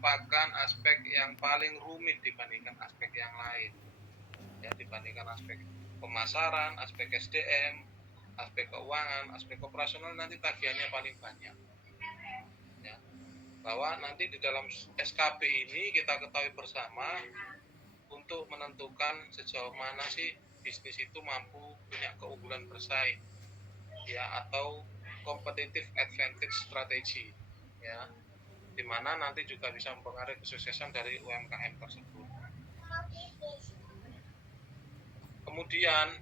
merupakan aspek yang paling rumit dibandingkan aspek yang lain. Ya, dibandingkan aspek pemasaran, aspek SDM, aspek keuangan, aspek operasional nanti tagihannya paling banyak. Ya. Bahwa nanti di dalam SKB ini kita ketahui bersama untuk menentukan sejauh mana sih bisnis itu mampu punya keunggulan bersaing, ya, atau competitive advantage strategy, ya, di mana nanti juga bisa mempengaruhi kesuksesan dari UMKM tersebut. Kemudian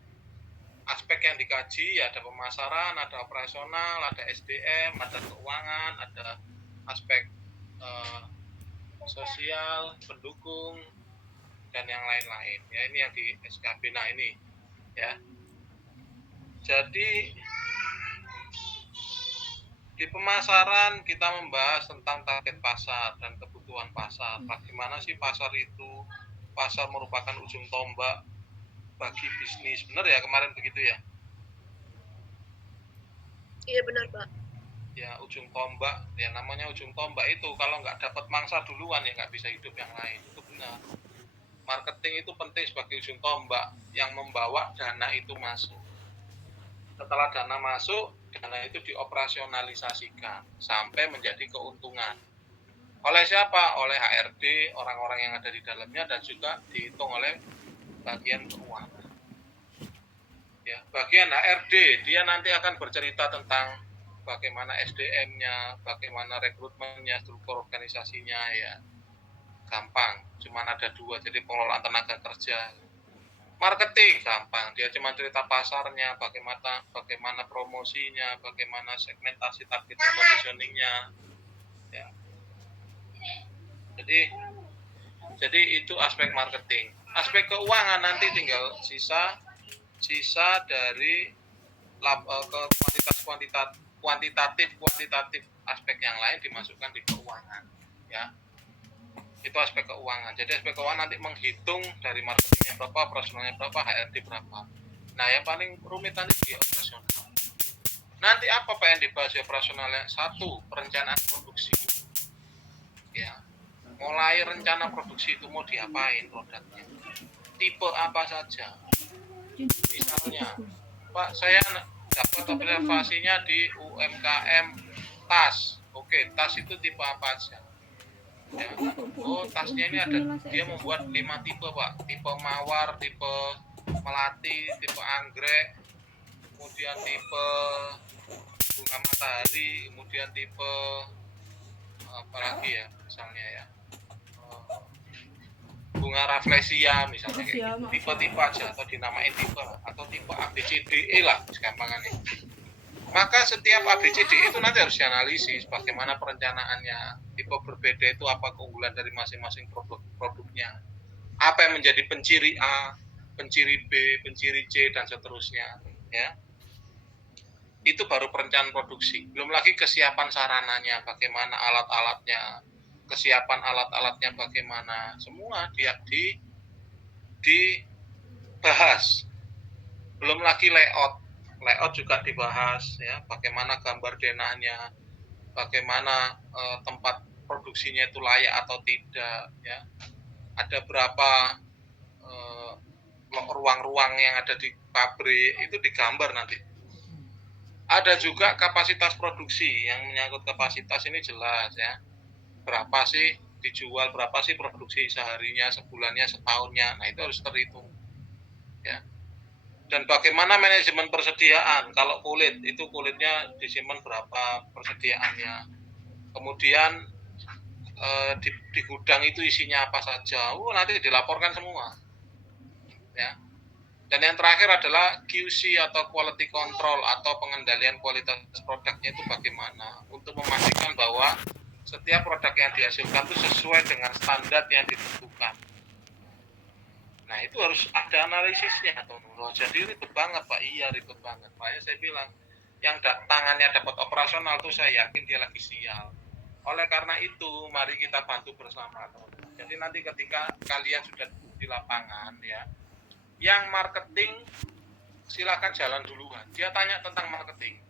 aspek yang dikaji ya ada pemasaran, ada operasional, ada SDM, ada keuangan, ada aspek sosial, pendukung, dan yang lain-lain. Ya, ini yang di SKB. Nah, ini ya. Jadi di pemasaran kita membahas tentang target pasar dan kebutuhan pasar. Bagaimana sih pasar itu? Pasar merupakan ujung tombak bagi bisnis. Benar ya kemarin begitu ya? Iya benar Pak. Ya, ujung tombak. Ya, namanya ujung tombak itu kalau nggak dapat mangsa duluan ya nggak bisa hidup yang lain. Itu benar. Marketing itu penting sebagai ujung tombak yang membawa dana itu masuk. Setelah dana masuk, dana itu dioperasionalisasikan sampai menjadi keuntungan. Oleh siapa? Oleh HRD, orang-orang yang ada di dalamnya, dan juga dihitung oleh bagian keuangan. Ya, bagian HRD, dia nanti akan bercerita tentang bagaimana SDM-nya, bagaimana rekrutmennya, struktur organisasinya, ya. Gampang, cuma ada 2, jadi pengelolaan tenaga kerja. Marketing gampang, dia cuma cerita pasarnya, bagaimana promosinya, bagaimana segmentasi target positioningnya, ya. Jadi itu aspek marketing. Aspek keuangan nanti tinggal sisa dari kuantitatif aspek yang lain dimasukkan di keuangan, ya. Itu aspek keuangan. Jadi aspek keuangan nanti menghitung dari marketingnya berapa, operasionalnya berapa, HRD berapa. Nah, yang paling rumit nanti di operasional. Nanti apa Pak yang dibahas di operasionalnya? 1, perencanaan produksi. Ya, mulai rencana produksi itu mau diapain produknya, tipe apa saja. Misalnya, Pak, saya dapat observasinya di UMKM tas. Oke, tas itu tipe apa aja? Ya. Oh, tasnya ini ada, dia membuat 5 tipe Pak. Tipe mawar, tipe melati, tipe anggrek, kemudian tipe bunga matahari, kemudian tipe apa lagi ya, misalnya ya, bunga rafflesia misalnya, kayak gitu. Tipe-tipe aja, atau dinamain tipe lah, atau tipe ABCDE lah segampangannya. Maka setiap ABCD itu nanti harus dianalisis bagaimana perencanaannya. Tipe berbeda itu apa keunggulan dari masing-masing produknya, apa yang menjadi penciri A, penciri B, penciri C, dan seterusnya, ya. Itu baru perencanaan produksi. Belum lagi kesiapan sarananya, bagaimana alat-alatnya, kesiapan alat-alatnya bagaimana, semua dibahas. Belum lagi layout juga dibahas, ya, bagaimana gambar denahnya, bagaimana tempat produksinya itu layak atau tidak, ya. Ada berapa ruang-ruang yang ada di pabrik itu digambar nanti. Ada juga kapasitas produksi, yang menyangkut kapasitas ini jelas, ya. Berapa sih dijual, berapa sih produksi seharinya, sebulannya, setahunnya. Nah, itu harus terhitung, ya. Dan bagaimana manajemen persediaan? Kalau kulit, itu kulitnya disimpan berapa persediaannya. Kemudian di gudang itu isinya apa saja. Nanti dilaporkan semua, ya. Dan yang terakhir adalah QC atau quality control atau pengendalian kualitas produknya itu bagaimana, untuk memastikan bahwa setiap produk yang dihasilkan itu sesuai dengan standar yang ditentukan. Nah, itu harus ada analisisnya. Jadi ribet banget Pak. Iya, ribet banget. Makanya saya bilang, yang tangannya dapat operasional tuh saya yakin dia lagi sial. Oleh karena itu, mari kita bantu bersama. Jadi nanti ketika kalian sudah di lapangan, ya, yang marketing silakan jalan duluan. Dia tanya tentang marketing.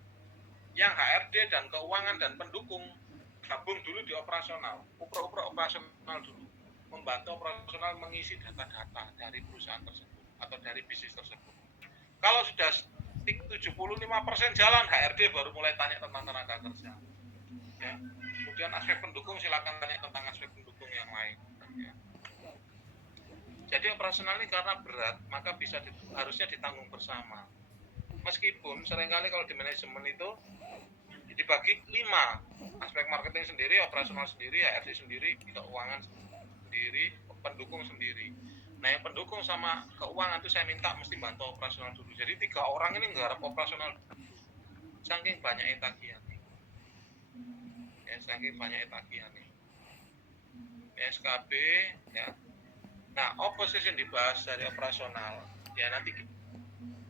Yang HRD dan keuangan dan pendukung gabung dulu di operasional, uprek-uprek operasional dulu, membantu operasional mengisi data-data dari perusahaan tersebut atau dari bisnis tersebut. Kalau sudah 75% jalan, HRD baru mulai tanya tentang tenaga kerja. Ya. Kemudian aspek pendukung silakan tanya tentang aspek pendukung yang lain. Ya. Jadi operasional ini karena berat, maka harusnya ditanggung bersama. Meskipun seringkali kalau di manajemen itu dibagi 5, aspek marketing sendiri, operasional sendiri, HRD sendiri, keuangan sendiri, pendukung sendiri. Nah yang pendukung sama keuangan itu saya minta mesti bantu operasional dulu. Jadi 3 orang ini nggarap operasional dulu. Saking banyaknya tagihan. Ya, saking banyaknya tagihan nih. SKB ya. Nah, oposisi yang dibahas dari operasional ya nanti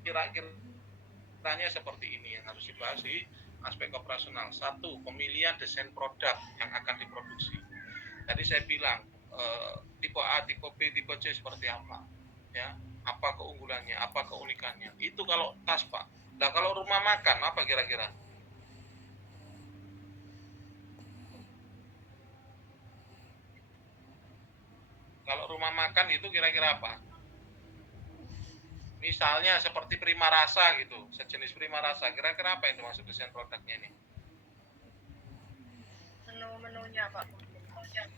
kira-kiranya seperti ini yang harus dibahas di aspek operasional. 1, pemilihan desain produk yang akan diproduksi. Tadi saya bilang tipe A, tipe B, tipe C seperti apa, ya, apa keunggulannya, apa keunikannya. Itu kalau tas Pak. Nah kalau rumah makan apa kira-kira? Kalau rumah makan itu kira-kira apa? Misalnya seperti Prima Rasa gitu, sejenis Prima Rasa, kira-kira apa yang dimaksud desain produknya ini? Menu-menunya Pak.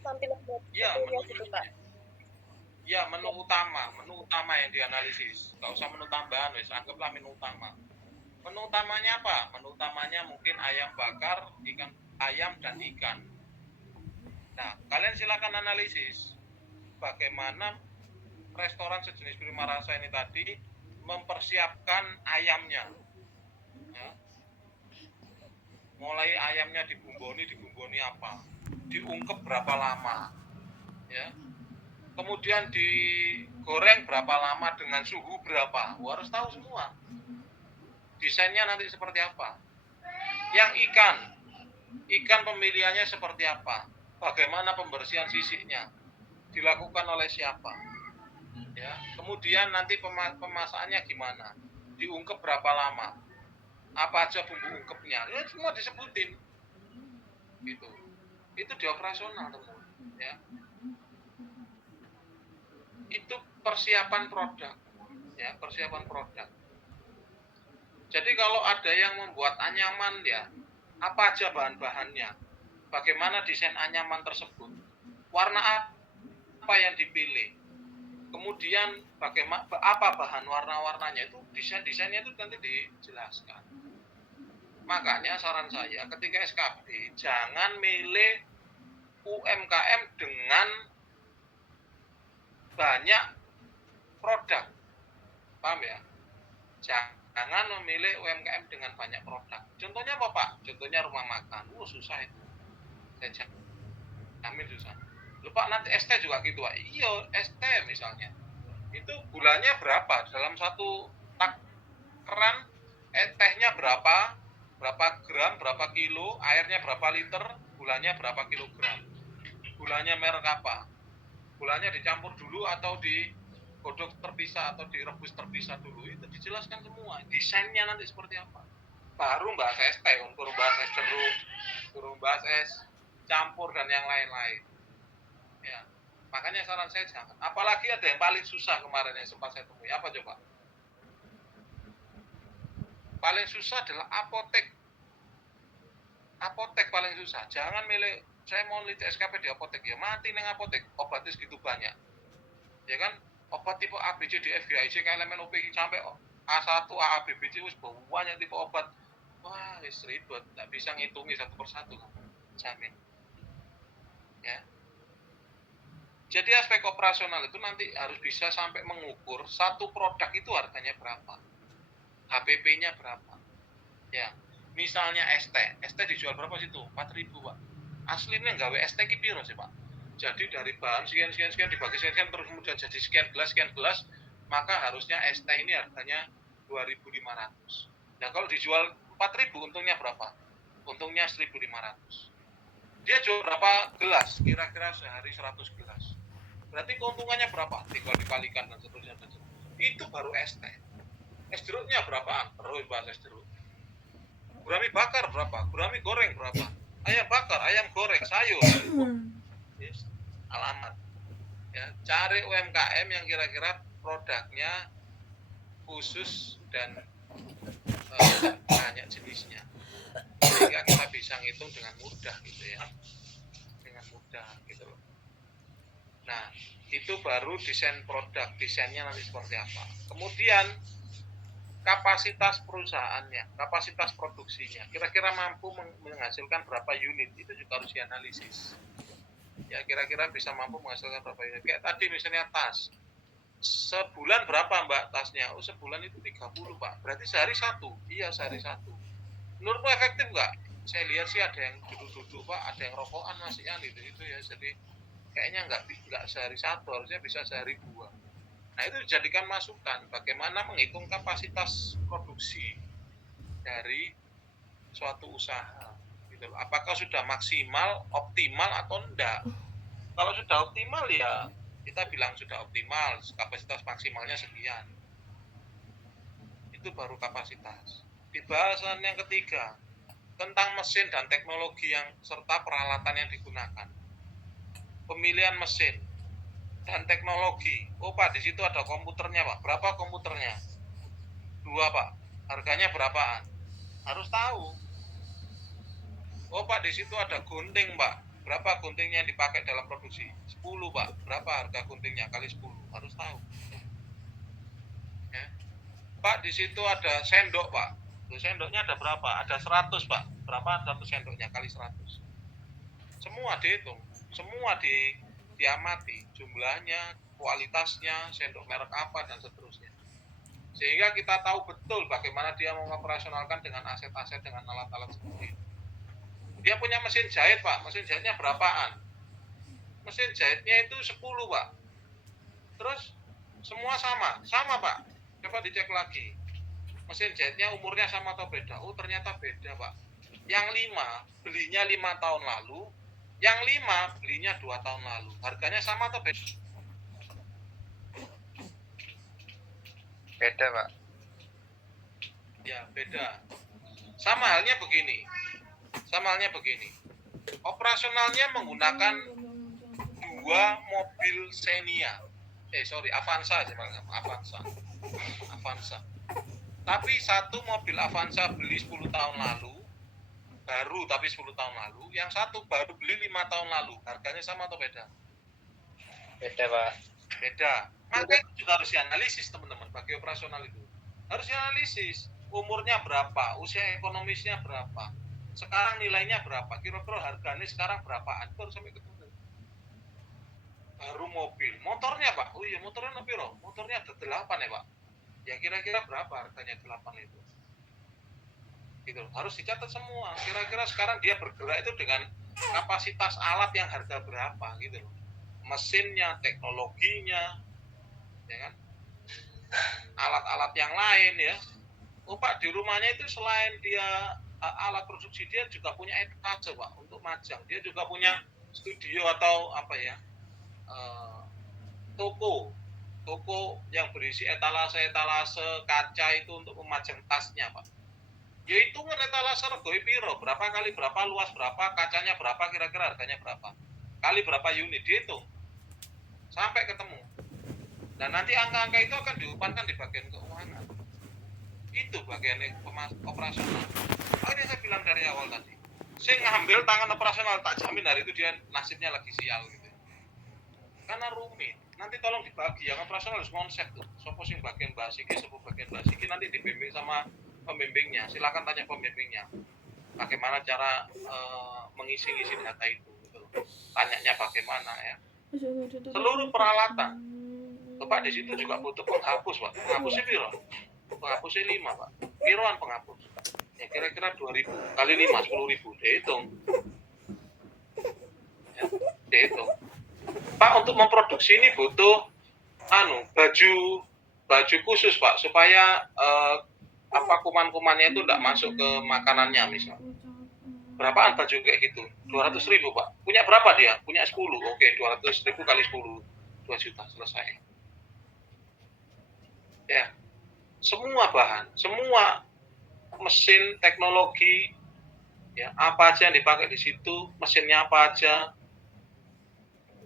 Tampilan ya, gitu Pak. Ya, menu utama yang dianalisis. Nggak usah menu tambahan, wes anggaplah menu utama. Menu utamanya apa? Menu utamanya mungkin ayam bakar, ayam dan ikan. Nah, kalian silakan analisis bagaimana restoran sejenis Prima Rasa ini tadi mempersiapkan ayamnya. Ya. Mulai ayamnya dibumboni apa? Diungkep berapa lama? Ya. Kemudian digoreng berapa lama dengan suhu berapa? Harus tahu semua. Desainnya nanti seperti apa? Yang ikan pemilihannya seperti apa? Bagaimana pembersihan sisiknya? Dilakukan oleh siapa? Ya, kemudian nanti pemasakannya gimana? Diungkep berapa lama? Apa aja bumbu ungkepnya? Ya semua disebutin. Gitu. Itu di operasional, teman. Ya. Itu persiapan produk. Ya, persiapan produk. Jadi kalau ada yang membuat anyaman ya, apa aja bahan-bahannya? Bagaimana desain anyaman tersebut? Warna apa yang dipilih? Kemudian bagaimana apa bahan warna-warnanya itu desainnya itu nanti dijelaskan. Makanya saran saya ketika SKB jangan milih UMKM dengan banyak produk. Paham ya? Jangan memilih UMKM dengan banyak produk. Contohnya apa Pak? Contohnya rumah makan. Susah itu. Saya jamin susah. Lupa nanti ST juga gitu Pak. Iya, ST misalnya. Itu gulanya berapa? Dalam satu takaran tehnya berapa gram, berapa kilo, airnya berapa liter, gulanya berapa kilogram. Gulanya merek apa? Gulanya dicampur dulu atau digodok terpisah atau direbus terpisah dulu, itu dijelaskan semua. Desainnya nanti seperti apa. Baru bahas es teh, untuk bahas es jeruk, baru bahas es campur dan yang lain-lain. Ya, makanya saran saya jangan. Apalagi ada yang paling susah kemarin yang sempat saya temui. Apa coba? Paling susah adalah apotek. Apotek paling susah. Jangan milih, saya mau neliti SKP di apotek. Ya mati neng apotek. Obatnya segitu banyak. Ya kan? Obat tipe A, B, C, D, F, G, H, I, J, K, L, M, N, O, P, sampai A1, A, B, B, C, banyak tipe obat. Wah, ribet. Nggak bisa ngitungi satu persatu. Jamin. Ya. Jadi aspek operasional itu nanti harus bisa sampai mengukur satu produk itu harganya berapa. HPP-nya berapa. Ya. Misalnya ST dijual berapa sih tuh? 4.000 Pak. Aslinya gawe ST ki piro sih Pak? Jadi dari bahan sekian dibagi sekian terus kemudian jadi sekian gelas, maka harusnya ST ini harganya 2.500. Nah kalau dijual 4.000 untungnya berapa? Untungnya 1.500. Dia jual berapa gelas? Kira-kira sehari 100 gelas. Berarti keuntungannya berapa? Tinggal dikalikan dan seterusnya. Itu baru ST. Es jeruknya berapaan? Terus bahas es jeruk. Gurami bakar berapa? Gurami goreng berapa? ayam bakar, ayam goreng, sayur. Yes. Alamat. Ya, cari UMKM yang kira-kira produknya khusus dan banyak jenisnya, sehingga kita bisa ngitung dengan mudah gitu ya, dengan mudah gitu loh. Nah, itu baru desain produk, desainnya nanti seperti apa. Kemudian kapasitas perusahaannya, kapasitas produksinya, kira-kira mampu menghasilkan berapa unit, itu juga harus dianalisis. Ya, kira-kira bisa mampu menghasilkan berapa unit. Kayak tadi misalnya tas, sebulan berapa mbak tasnya? Oh, sebulan itu 30 pak, berarti sehari satu. Iya, sehari satu. Menurutmu efektif nggak? Saya lihat sih ada yang duduk-duduk pak, ada yang rokokan masih itu ya, jadi kayaknya nggak sehari satu, harusnya bisa sehari dua. Nah, itu dijadikan masukan bagaimana menghitung kapasitas produksi dari suatu usaha gitu. Apakah sudah maksimal, optimal atau enggak? Kalau sudah optimal ya kita bilang sudah optimal, kapasitas maksimalnya sekian. Itu baru kapasitas. Di bahasan yang ketiga tentang mesin dan teknologi yang serta peralatan yang digunakan. Pemilihan mesin dan teknologi. Oh pak, di situ ada komputernya pak. Berapa komputernya? 2 pak. Harganya berapaan? Harus tahu. Oh pak, di situ ada gunting pak. Berapa guntingnya yang dipakai dalam produksi? 10 pak. Berapa harga guntingnya kali 10? Harus tahu. Ya. Pak, di situ ada sendok pak. Sendoknya ada berapa? Ada 100 pak. Berapa 100 sendoknya kali 100? Semua dihitung. Semua diamati. Jumlahnya, kualitasnya, sendok merek apa, dan seterusnya. Sehingga kita tahu betul bagaimana dia mengoperasionalkan dengan aset-aset, dengan alat-alat seperti itu. Dia punya mesin jahit pak, mesin jahitnya berapaan? Mesin jahitnya itu 10 pak. Terus semua sama pak. Coba dicek lagi, mesin jahitnya umurnya sama atau beda? Oh ternyata beda pak. Yang 5 belinya 5 tahun lalu, yang 5 belinya 2 tahun lalu. Harganya sama atau beda? Beda pak. Ya beda. Sama halnya begini, operasionalnya menggunakan 2 mobil Xenia, Avanza, tapi satu mobil Avanza beli 10 tahun lalu, baru tapi 10 tahun lalu, yang satu baru beli 5 tahun lalu. Harganya sama atau beda? Beda pak. Beda. Maka itu juga harus dianalisis teman-teman. Bagi operasional itu harus dianalisis, umurnya berapa, usia ekonomisnya berapa, sekarang nilainya berapa, kira-kira harganya sekarang berapaan, baru sampai ketemu. Baru mobil, motornya pak, oh iya motornya berapa? Motornya ada 8 ya pak, ya kira-kira berapa harganya 8 itu, gitu. Harus dicatat semua, kira-kira sekarang dia bergerak itu dengan kapasitas alat yang harga berapa gitu loh, mesinnya, teknologinya, ya kan, alat-alat yang lain ya. Oh pak, di rumahnya itu selain dia alat produksi, dia juga punya etalase pak untuk majang, dia juga punya studio atau apa ya, toko yang berisi etalase kaca itu untuk memajang tasnya pak. Ya hitungan etalase regoi piro, berapa kali berapa, luas berapa, kacanya berapa, kira-kira harganya berapa, kali berapa unit, dihitung sampai ketemu. Dan nanti angka-angka itu akan diumpankan di bagian keuangan. Itu bagian operasional. Makanya saya bilang dari awal tadi, saya ngambil tangan operasional, tak jamin hari itu dia nasibnya lagi sial gitu. Karena rumit. Nanti tolong dibagi, yang operasional harus konsep tuh. Sopo sing bagian basiki, sopo bagian basiki, nanti dibimbing sama pembimbingnya. Silakan tanya pembimbingnya. Bagaimana cara mengisi-ngisi data itu gitu. Tanyanya bagaimana ya. Seluruh peralatan. Pak di situ juga butuh penghapus pak. Penghapusnya piro? Penghapusnya 5 pak. Piroan penghapus? Ya kira-kira 2.000 kali 5 10.000. Dihitung. Ya, dihitung. Pak untuk memproduksi ini butuh baju khusus pak, supaya kuman-kumannya itu tidak masuk ke makanannya misalnya. Berapaan baju kayak gitu? 200.000 pak. Punya berapa dia? Punya 10. Oke, 200.000 kali 10, 2 juta selesai. Ya, semua bahan, semua mesin, teknologi, Ya, apa aja yang dipakai di situ, mesinnya apa aja,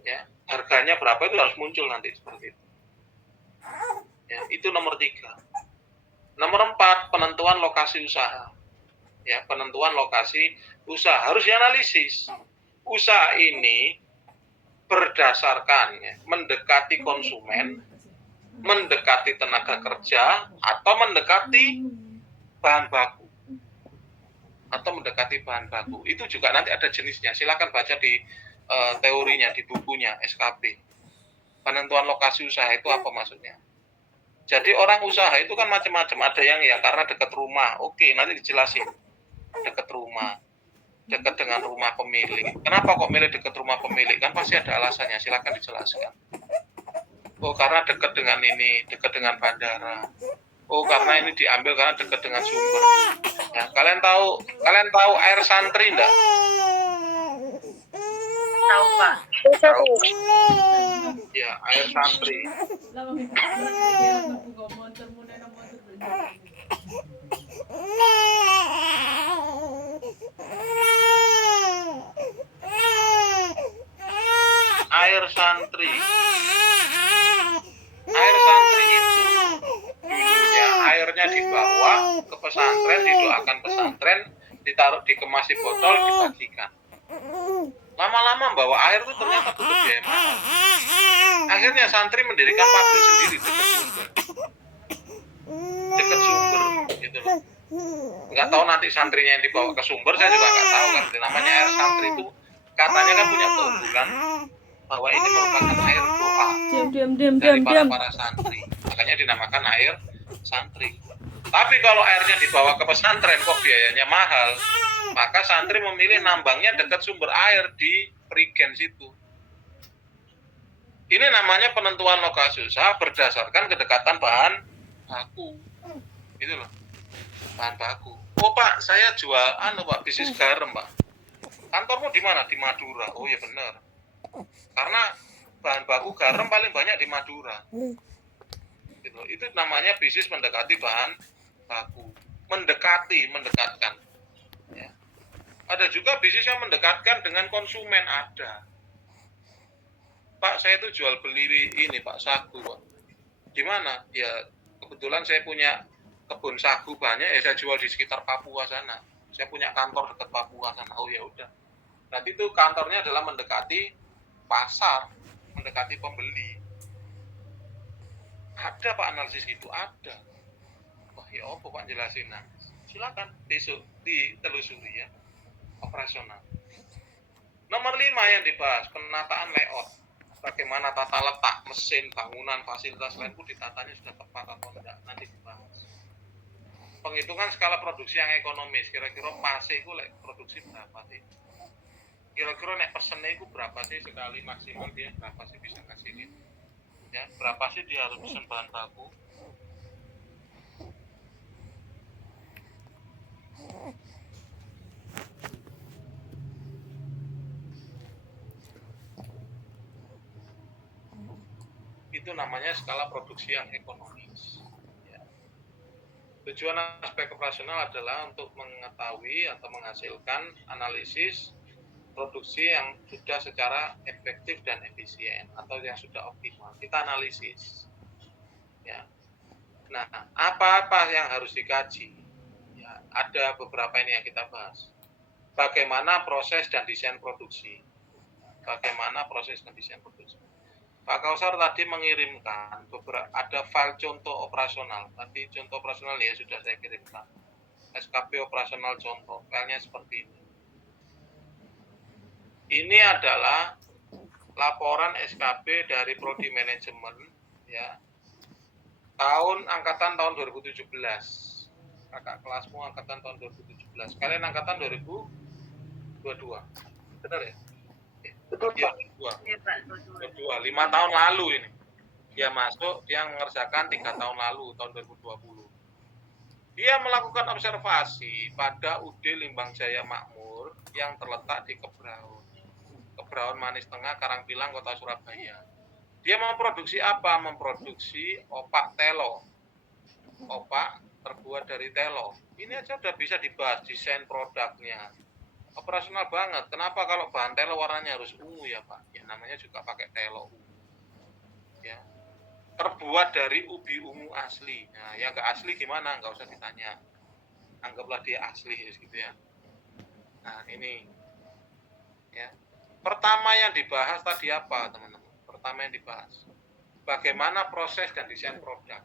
ya, harganya berapa itu harus muncul nanti seperti itu. Ya, itu nomor 3. Nomor 4, penentuan lokasi usaha. Ya, penentuan lokasi usaha harus dianalisis. Usaha ini berdasarkan ya, mendekati konsumen, mendekati tenaga kerja, atau mendekati bahan baku. Atau mendekati bahan baku. Itu juga nanti ada jenisnya. Silakan baca di teorinya, di bukunya SKP. Penentuan lokasi usaha itu apa maksudnya? Jadi orang usaha itu kan macam-macam. Ada yang ya karena dekat rumah. Oke, nanti dijelasin. Dekat rumah. Dekat dengan rumah pemilik. Kenapa kok milih dekat rumah pemilik? Kan pasti ada alasannya. Silakan dijelaskan. Oh, karena dekat dengan ini, dekat dengan bandara. Oh, karena ini diambil karena dekat dengan sumber. Ya, kalian tahu air santri enggak? Tahu Pak. Tahu. Ya, air santri. Air santri. Air santri itu dulunya airnya dibawa ke pesantren, didoakan pesantren, ditaruh dikemas di botol, dibagikan. Lama-lama bawa air itu ternyata butuh biaya mahal. Akhirnya santri mendirikan pabrik sendiri dekat sumber, gitu loh. Nggak tahu nanti santrinya yang dibawa ke sumber, saya juga nggak tahu kan. Namanya air santri itu katanya kan punya keunggulan bahwa ini merupakan air doa dari para santri, makanya dinamakan air santri. Tapi kalau airnya dibawa ke pesantren kok biayanya mahal, maka santri memilih nambangnya dekat sumber air di perigen situ. Ini namanya penentuan lokasi usaha berdasarkan kedekatan bahan baku. Itu loh, bahan baku. Oh Pak, saya jual Pak, bisnis garam Pak. Kantormu di mana? Di Madura. Oh ya benar. Karena bahan baku garam paling banyak di Madura. Gitu. Itu namanya bisnis mendekati bahan baku. Mendekatkan. Ya. Ada juga bisnis yang mendekatkan dengan konsumen, ada. Pak, saya itu jual beli ini Pak, sagu Pak. Di mana? Ya kebetulan saya punya kebun sagu banyak, ya saya jual di sekitar Papua sana. Saya punya kantor dekat Papua sana. Oh ya udah. Berarti itu kantornya adalah mendekati pasar, mendekati pembeli. Ada Pak analisis itu, ada. Wah ya apa Pak jelasin? Nah, silakan besok ditelusuri ya, operasional. Nomor 5 yang dibahas, penataan layout. Bagaimana tata letak mesin, bangunan, fasilitas lain pun ditatanya sudah tepat atau tidak, nanti dibahas. Penghitungan skala produksi yang ekonomis, kira-kira masih itu produksi berapa sih? Kira-kira nek pesennya itu berapa sih sekali maksimal dia berapa sih bisa kasih ini? Ya, berapa sih dia harus pesen bahan baku? Itu namanya skala produksi yang ekonomis. Ya. Tujuan aspek operasional adalah untuk mengetahui atau menghasilkan analisis produksi yang sudah secara efektif dan efisien atau yang sudah optimal. Kita analisis. Ya. Nah, apa-apa yang harus dikaji? Ya, ada beberapa ini yang kita bahas. Bagaimana proses dan desain produksi? Bagaimana proses dan desain produksi? Pak Kausar tadi mengirimkan ada file contoh operasional. Tadi contoh operasional ya sudah saya kirimkan. SKP operasional contoh, filenya seperti ini. Ini adalah laporan SKP dari Prodi Manajemen ya. Angkatan tahun 2017. Kakak kelasmu angkatan tahun 2017. Kalian angkatan 2022. Benar ya? Betul, ya, 22. 5 tahun lalu ini. Dia masuk, dia mengerjakan 3 tahun lalu, tahun 2020. Dia melakukan observasi pada UD Limbang Jaya Makmur yang terletak di Kebraun Manis Tengah, Karangpilang, Kota Surabaya. Dia memproduksi apa? Memproduksi opak telo. Opak terbuat dari telo. Ini aja udah bisa dibahas desain produknya, Operasional banget. Kenapa kalau bahan telo warnanya harus ungu ya Pak? Ya namanya juga pakai telo ungu. Ya. Terbuat dari ubi ungu asli. Nah, yang nggak asli gimana? Nggak usah ditanya. Anggaplah dia asli gitu ya. Nah, ini ya. Pertama yang dibahas tadi apa, teman-teman? Pertama yang dibahas bagaimana proses dan desain produk.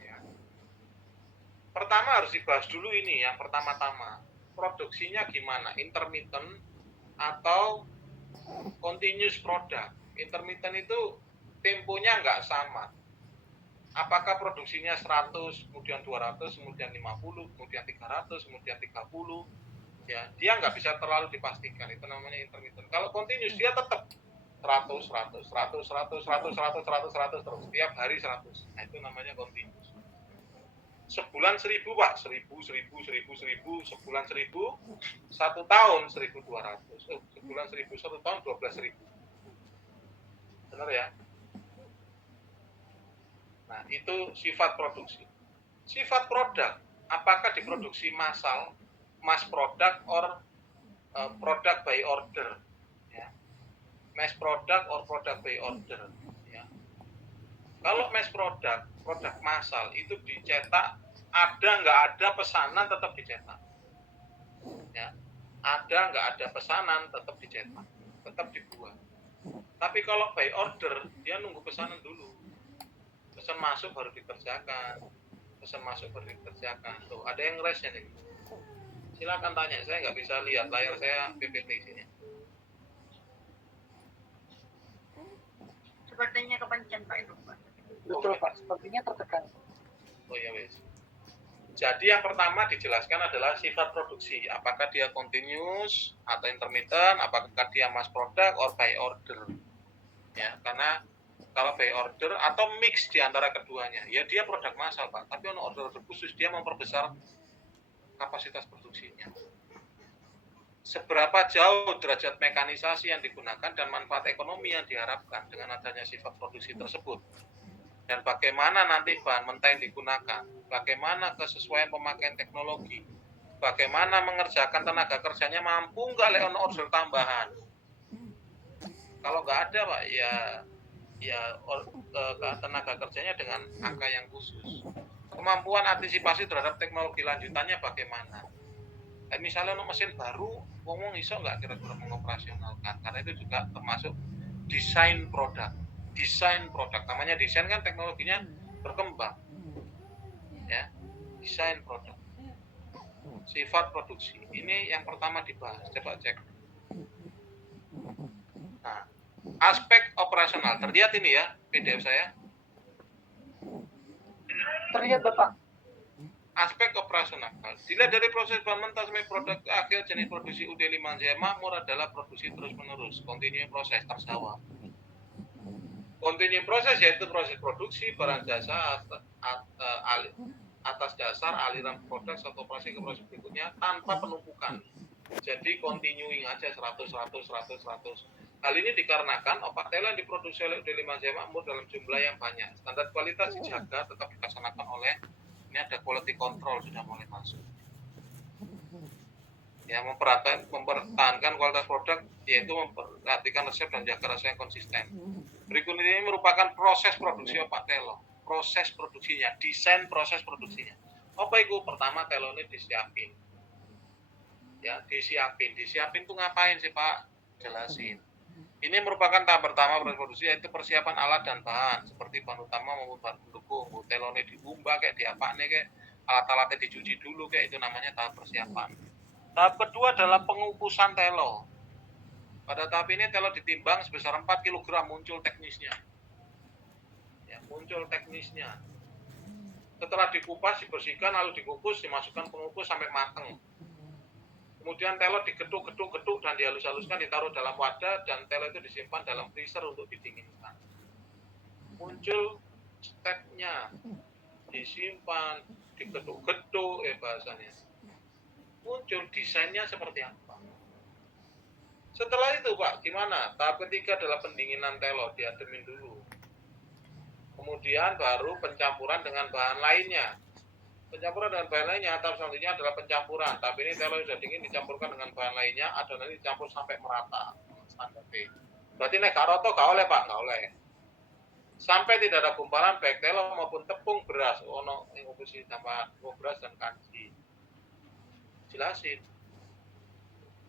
Ya. Pertama harus dibahas dulu ini yang pertama-tama. Produksinya gimana? Intermittent atau continuous product. Intermittent itu temponya nggak sama. Apakah produksinya 100, kemudian 200, kemudian 50, kemudian 300, kemudian 30. Ya, dia nggak bisa terlalu dipastikan. Itu namanya intermittent. Kalau continuous dia tetap 100, 100, 100, 100, 100, 100, 100, 100 terus. Tiap hari 100. Nah, itu namanya continuous. Sebulan 1000 Pak, 1000, 1000, 1000, 1000, sebulan 1000, 1 tahun 1200. Sebulan 1000, 1 tahun 12.000. Benar ya? Nah, itu sifat produksi. Sifat produk, apakah diproduksi massal, mass product, or product by order? Ya. Mass product or product by order? Ya. Kalau mass product, produk massal itu dicetak, ada nggak ada pesanan tetap dicetak. Ya. Ada nggak ada pesanan tetap dicetak, tetap dibuat. Tapi kalau by order, dia nunggu pesanan dulu. Pesan masuk baru dikerjakan. Pesan masuk baru dikerjakan. Tuh, ada yang resnya nih. Silakan tanya, saya nggak bisa lihat layar saya PPT sini. Sepertinya kepencet Pak itu Pak. Betul Pak, sepertinya tertekan. Oh ya wes. Jadi yang pertama dijelaskan adalah sifat produksi. Apakah dia continuous atau intermittent, apakah dia mass product or by order. Ya, karena kalau by order atau mix di antara keduanya, ya dia produk massal Pak, tapi on order khusus dia memperbesar kapasitas produksinya. Seberapa jauh derajat mekanisasi yang digunakan dan manfaat ekonomi yang diharapkan dengan adanya sifat produksi tersebut. Dan bagaimana nanti bahan mentah yang digunakan, bagaimana kesesuaian pemakaian teknologi, bagaimana mengerjakan tenaga kerjanya mampu nggak on order tambahan. Kalau nggak ada Pak, tenaga kerjanya dengan angka yang khusus. Kemampuan antisipasi terhadap teknologi lanjutannya bagaimana? Misalnya untuk mesin baru, ngomong iso nggak kira-kira mengoperasionalkan? Karena itu juga termasuk desain produk. Desain produk, namanya desain kan teknologinya berkembang. Ya, desain produk. Sifat produksi. Ini yang pertama dibahas. Coba cek. Nah, aspek operasional. Terlihat ini ya PDF saya? Terlihat Bapak. Aspek operasional. Dilihat dari proses bahan mentah sampai produk akhir, jenis produksi UD5Z Makmur adalah produksi terus-menerus, continue proses tersawa. Continue proses yaitu proses produksi barang jasa atas dasar aliran produk satu operasi ke proses berikutnya tanpa penumpukan. Jadi continuing aja 100. Hal ini dikarenakan opak telo yang diproduksi oleh UD5Z Makmur dalam jumlah yang banyak. Standar kualitas dijaga tetap dilaksanakan oleh, ini ada quality control sudah mulai masuk. Ya, mempertahankan kualitas produk yaitu memperhatikan resep dan jaga rasa yang konsisten. Berikut ini merupakan proses produksi opak telo. Proses produksinya, desain proses produksinya. Apa itu? Pertama telo ini disiapin. Ya, disiapin tuh ngapain sih Pak? Jelasin. Ini merupakan tahap pertama proses produksi yaitu persiapan alat dan bahan seperti bahan utama maupun bahan pendukung. Telone diumbah kayak diapakne kayak alat-alatnya dicuci dulu kayak itu namanya tahap persiapan. Tahap kedua adalah pengukusan telo. Pada tahap ini telo ditimbang sebesar 4 kg muncul teknisnya. Ya, muncul teknisnya. Setelah dikupas, dibersihkan lalu dikukus, dimasukkan pengukus sampai matang. Kemudian telo digeduk dan dihalus-haluskan, ditaruh dalam wadah dan telo itu disimpan dalam freezer untuk didinginkan. Muncul stepnya, disimpan, digeduk-geduk bahasanya. Muncul desainnya seperti apa. Setelah itu Pak, gimana? Tahap ketiga adalah pendinginan telo, diademin dulu. Kemudian baru pencampuran dengan bahan lainnya. Pencampuran dengan bahan lainnya atau selanjutnya adalah pencampuran. Tapi ini kalau sudah dingin dicampurkan dengan bahan lainnya, adonan ini dicampur sampai merata. Standar B. Berarti nek karoto gak oleh Pak, gak oleh. Sampai tidak ada gumpalan baik telo maupun tepung beras. Ono yang opsi tambahan beras dan kanji. Jelasin.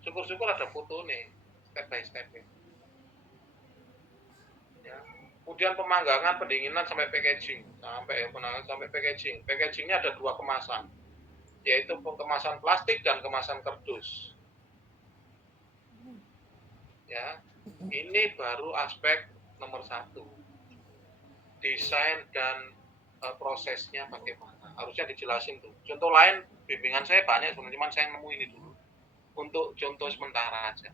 Syukur-syukur ada foto nih, step by step. Ya. Kemudian pemanggangan, pendinginan sampai packaging, sampai packaging. Packagingnya ada 2 kemasan, yaitu kemasan plastik dan kemasan kardus. Ya, ini baru aspek nomor 1. Desain dan prosesnya bagaimana. Harusnya dijelasin tuh. Contoh lain, bimbingan saya banyak, cuman saya nemu ini dulu. Untuk contoh sementara aja.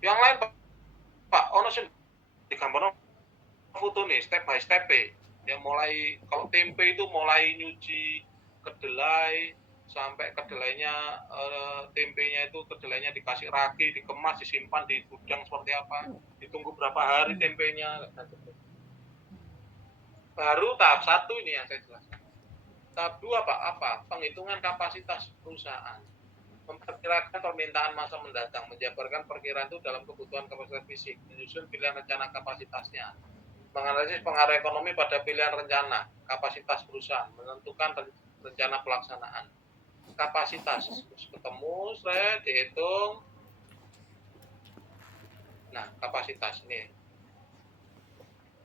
Yang lain Pak, ono sing digambar foto nih step by step ya, mulai kalau tempe itu mulai nyuci kedelai sampai kedelainya tempenya itu kedelainya dikasih ragi, dikemas, disimpan di gudang seperti apa, ditunggu berapa hari tempenya. Baru tahap 1 ini yang saya jelaskan. Tahap 2 apa? Penghitungan kapasitas perusahaan. Memperkirakan permintaan masa mendatang, menjabarkan perkiraan itu dalam kebutuhan kapasitas fisik, menyusun pilihan rencana kapasitasnya, menganalisis pengaruh ekonomi pada pilihan rencana kapasitas perusahaan, menentukan rencana pelaksanaan kapasitas. Terus ketemu, saya dihitung. Nah, kapasitas ini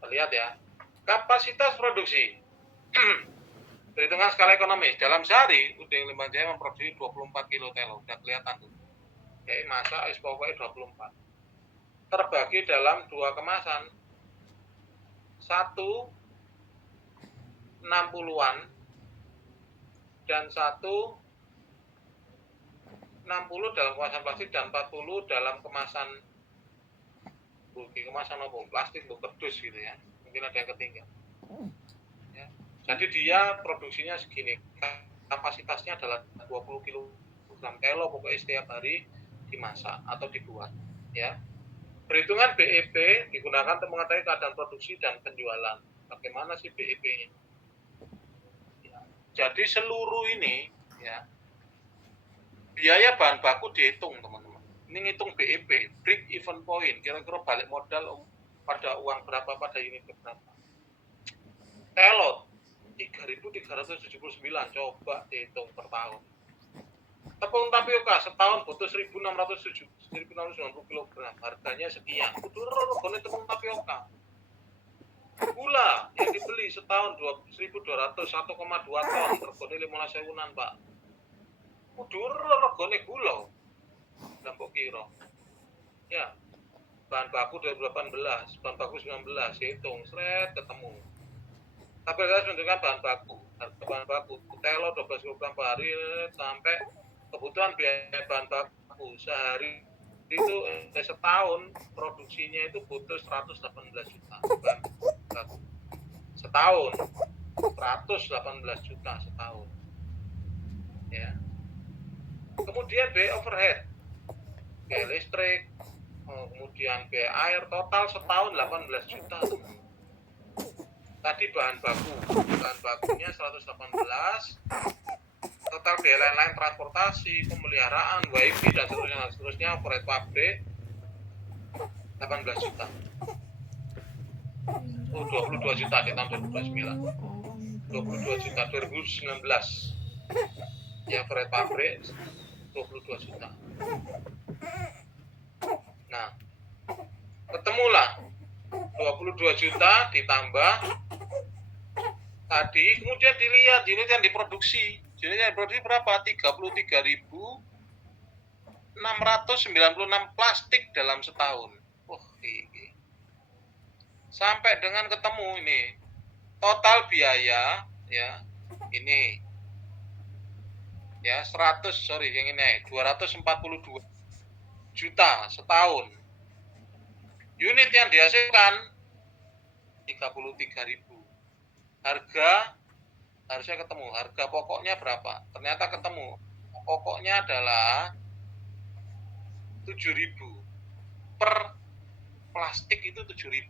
lihat ya, kapasitas produksi. Perhitungan skala ekonomis, dalam sehari Udin Limbang Jaya memproduksi 24 kilo telo, udah kelihatan tuh. Oke, masa pokoknya 24. Terbagi dalam 2 kemasan. 1 60-an dan 1 60 dalam kemasan plastik dan 40 dalam kemasan plastik, kardus gitu ya. Mungkin ada yang ketinggalan. Ya. Jadi dia produksinya segini, kapasitasnya adalah 20 kg telo pokoknya setiap hari dimasak atau dibuat. Ya. Perhitungan BEP digunakan untuk mengetahui keadaan produksi dan penjualan. Bagaimana sih BEP-nya? Ya. Jadi seluruh ini, ya, biaya bahan baku dihitung teman-teman. Ini ngitung BEP, break even point, kira-kira balik modal pada uang berapa, pada unit berapa. Telo 3.379, coba dihitung per tahun. Tepung tapioka setahun butuh 1.690 kg, harganya sekian. Kudu regane tepung tapioka. Gula yang dibeli setahun 1.200, 1,2 ton, regane 15.000-an, Pak. Kudu regane gula. Lampok kira. Ya. Bahan baku 2018, bahan baku 19, hitung, seret ketemu. Tabel saya menunjukkan bahan baku. Harga bahan baku telo 12 kg per hari sampai kebutuhan biaya bahan baku sehari itu setahun produksinya itu butuh 118 juta bahan baku. Setahun 118 juta setahun. Ya. Kemudian biaya overhead, biaya listrik, kemudian biaya air, total setahun 18 juta. Tadi bahan bakunya 118, total biaya lain-lain transportasi, pemeliharaan, wifi dan seterusnya overhead pabrik 18 juta. 22 juta di tahun 2029. 22 juta 2019. Ya, overhead pabrik 22 juta. Nah, ketemulah 22 juta ditambah tadi, kemudian dilihat unit yang diproduksi. Unit yang diproduksi berapa? 33.696 plastik dalam setahun. Ini. Sampai dengan ketemu ini total biaya ya. Ini ya 242 juta setahun. Unit yang dihasilkan 33.000. Harusnya ketemu. Harga pokoknya berapa? Ternyata ketemu. Pokoknya adalah 7.000. Per plastik itu 7.000.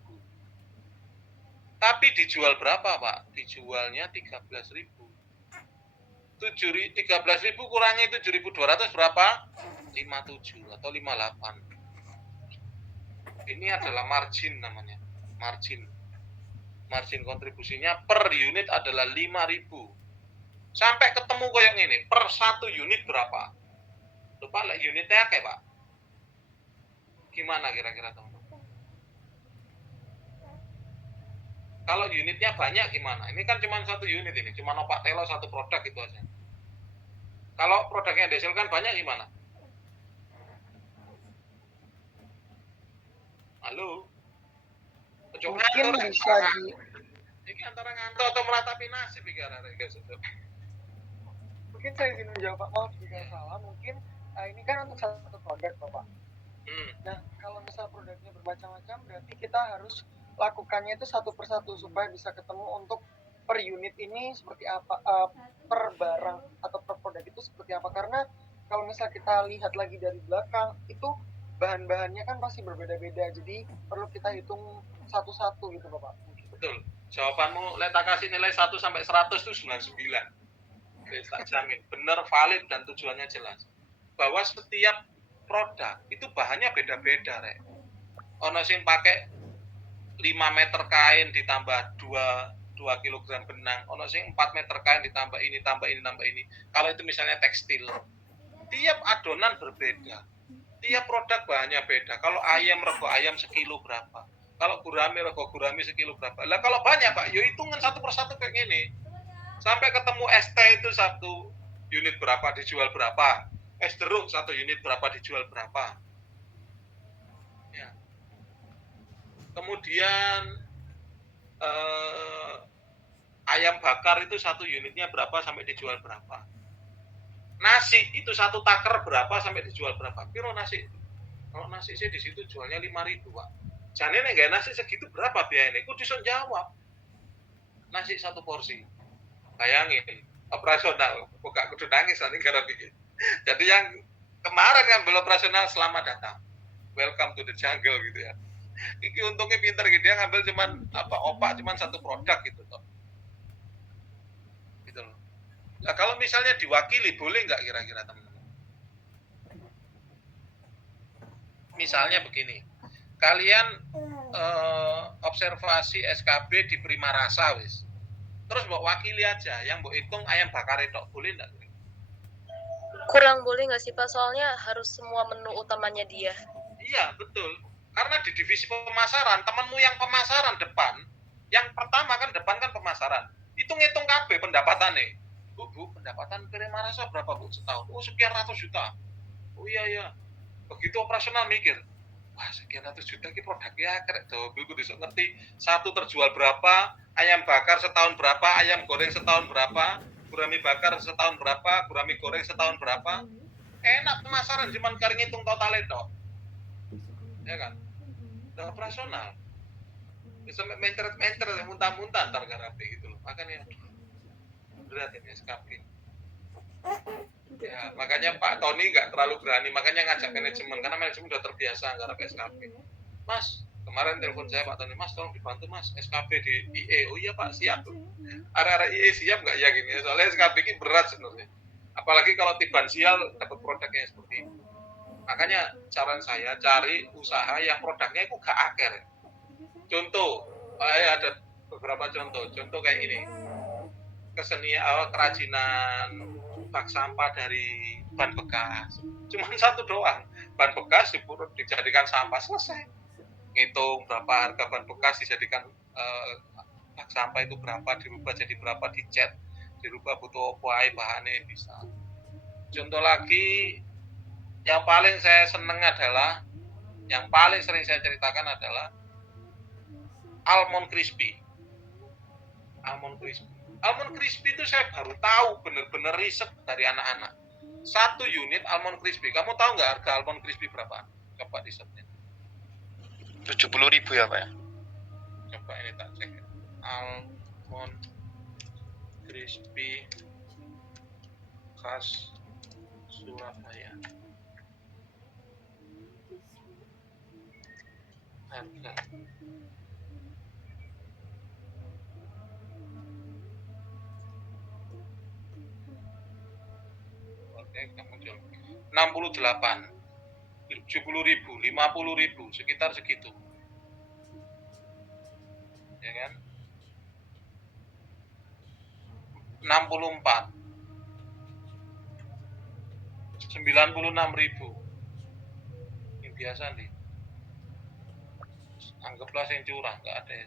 Tapi dijual berapa, Pak? Dijualnya 13.000. 13.000 kurangi 7.200 berapa? 57 atau 58. Ini adalah margin namanya. Margin kontribusinya per unit adalah 5.000. Sampai ketemu kayak gini, per 1 unit berapa? Lupa lah unitnya kayak Pak. Gimana kira-kira teman-teman? Kalau unitnya banyak gimana? Ini kan cuma 1 unit ini, cuma opak telo 1 produk itu aja. Kalau produknya yang dihasilkan banyak gimana? Halo? Mungkin bisa di Ini antara ngantuk atau meratapi nasib pikiran guys. mungkin saya izin menjawab Pak, maaf jika salah. Mungkin ini kan untuk satu produk Bapak. Nah, kalau misal produknya bermacam-macam, berarti kita harus lakukannya itu satu persatu supaya bisa ketemu untuk per unit ini seperti apa, per barang atau per produk itu seperti apa. Karena kalau misal kita lihat lagi dari belakang, itu bahan-bahannya kan pasti berbeda-beda. Jadi perlu kita hitung satu-satu gitu Bapak. Betul. Jawabanmu tak kasih nilai 1 sampai 100 itu 99. Tak jamin. Benar, valid, dan tujuannya jelas. Bahwa setiap produk itu bahannya beda-beda, Rek. Ono sing pakai 5 meter kain ditambah 2 kilogram benang. Ono sing 4 meter kain ditambah ini, tambah ini, tambah ini. Kalau itu misalnya tekstil. Tiap adonan berbeda. Tiap produk bahannya beda. Kalau ayam, rego ayam sekilo berapa? Kalau gurami, rego gurami sekilo berapa? Lah kalau banyak Pak, yo hitungan satu persatu kayak gini. Sampai ketemu ST itu 1 unit berapa dijual berapa? Es jeruk 1 unit berapa dijual berapa? Ya. Kemudian ayam bakar itu 1 unitnya berapa sampai dijual berapa? Nasi itu 1 taker berapa sampai dijual berapa? Piro nasi? Kalau nasi sih di situ jualnya 5.000 Pak. Jane nek gawe nasi segitu berapa biayanya? Ku disuruh jawab. Nasi 1 porsi. Bayangin, operasional. Buka kudu nangis nanti gara bikin. Jadi yang kemarin ngambil operasional selamat datang. Welcome to the jungle gitu ya. Iki untungnya pinter gitu, dia ngambil cuman opak cuman 1 produk gitu toh. Gitu loh. Nah, kalau misalnya diwakili boleh nggak kira-kira teman-teman? Misalnya begini. Kalian observasi SKB di Prima Rasa wis. Terus mbok wakili aja, yang mbok hitung ayam bakar itu boleh nggak? Kurang boleh nggak sih Pak? Soalnya harus semua menu utamanya dia. Iya betul. Karena di divisi pemasaran, temanmu yang pemasaran depan, yang pertama kan depan kan pemasaran, itu ngitung KB pendapatannya. Bu, pendapatan Prima Rasa berapa Bu setahun? Oh sekian ratus juta. Oh iya. Begitu operasional mikir, wah sekian ratus juta ini produknya kerek tuh, gue bisa ngerti 1 terjual berapa, ayam bakar setahun berapa, ayam goreng setahun berapa, gurami bakar setahun berapa, gurami goreng setahun berapa. Enak pemasaran, cuman kari ngitung total itu. Ya kan? Udah operasional. Bisa menteret muntah-muntah antar garape gitu loh. Makanya berat ini SKP. Ya, makanya Pak Tony nggak terlalu berani, makanya ngajak manajemen, karena manajemen udah terbiasa ngarep SKP. Mas, kemarin telepon saya Pak Tony, Mas tolong dibantu Mas, SKP di IE. Oh iya Pak, siap. Area IE siap nggak ya gini? Soalnya SKP ini berat sebenarnya. Apalagi kalau tiban sial dapat produknya seperti ini. Makanya saran saya cari usaha yang produknya itu gak aker. Contoh, ada beberapa contoh kayak ini. Kesenian kerajinan bak sampah dari ban bekas. Cuma 1 doang. Ban bekas dijadikan sampah, selesai. Ngitung berapa harga ban bekas dijadikan bak sampah itu berapa, dirubah jadi berapa, dicat, dirubah butuh apa bahannya bisa. Contoh lagi yang paling saya seneng adalah, yang paling sering saya ceritakan adalah almond crispy. Almond crispy itu saya baru tahu, bener-bener riset dari anak-anak. 1 unit almond crispy, kamu tahu nggak harga almond crispy berapa? Coba di search. 70.000 ya Pak ya? Coba ini tak cek. Almond crispy khas Surabaya. Harga. nggak muncul. 68, 70.000, 50.000, sekitar segitu. Ya kan? 64, 96.000. Ini biasa nih. Anggaplah yang curang, nggak ada ya.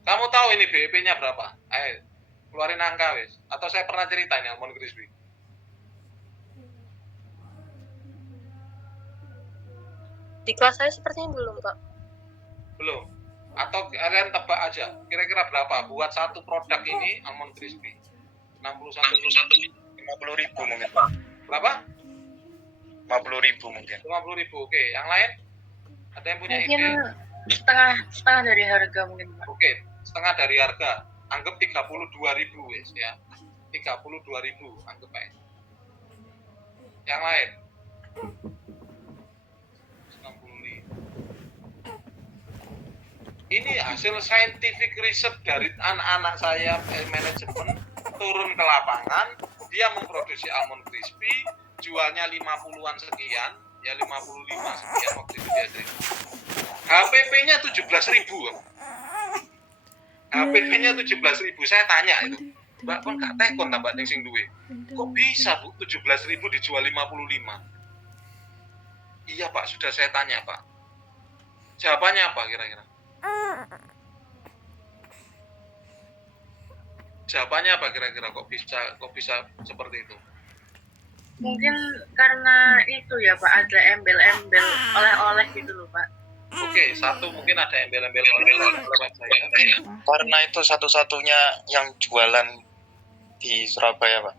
Kamu tahu ini BEP-nya berapa? Ayo, keluarin angka wes. Atau saya pernah ceritain Almond Crispy. Di kelas saya sepertinya belum, Pak. Belum. Atau kalian tebak aja, kira-kira berapa buat satu produk ini Almond Crispy? 50.000 mungkin. Berapa? 50.000 mungkin. 50.000. Oke, yang lain? Ada yang punya Mungkin ide? setengah dari harga mungkin, Pak. Oke, setengah dari harga. Anggap 32.000 wes ya. 32.000 anggap aja. Yang lain? 65. Ini hasil scientific research dari anak-anak saya manajemen, turun ke lapangan, dia memproduksi Almond Crispy, jualnya 50-an sekian, ya 55 sekian waktu itu dia cerita. HPP-nya 17.000. HPP-nya 17.000. Saya tanya itu, Mbak kon gak tekon tambah ning sing duwe. Kok bisa Bu 17.000 dijual 55? Iya Pak, sudah saya tanya Pak. Jawabannya apa kira-kira? Jawabannya apa kira-kira kok bisa seperti itu? Mungkin karena itu ya, Pak, ada embel-embel oleh-oleh gitu loh, Pak. Oke, satu mungkin ada embel-embel oleh saya. Karena itu satu-satunya yang jualan di Surabaya, Pak.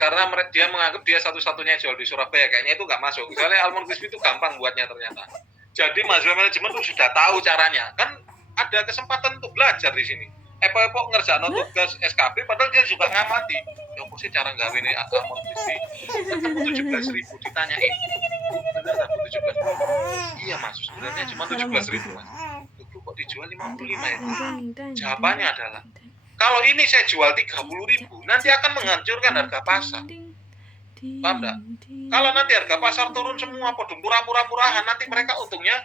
Karena dia menganggap dia satu-satunya jual di Surabaya, kayaknya itu nggak masuk. Soalnya Almond Crispy itu gampang buatnya ternyata. Jadi mahasiswa manajemen tuh sudah tahu caranya. Kan ada kesempatan untuk belajar di sini. Epo-epo ngerjain tugas SKP, padahal dia juga ngamati. Ya apa sih cara nggawe ini Almond Crispy? 17.000 ditanyain. Bener nggak 17.000? Iya mas, sebenarnya cuma 17.000 mas. Loh, kok dijual 55 ya? Jawabannya adalah, kalau ini saya jual 30.000, nanti akan menghancurkan harga pasar. Paham nggak? Kalau nanti harga pasar turun semua, podong murah-murahan, nanti mereka untungnya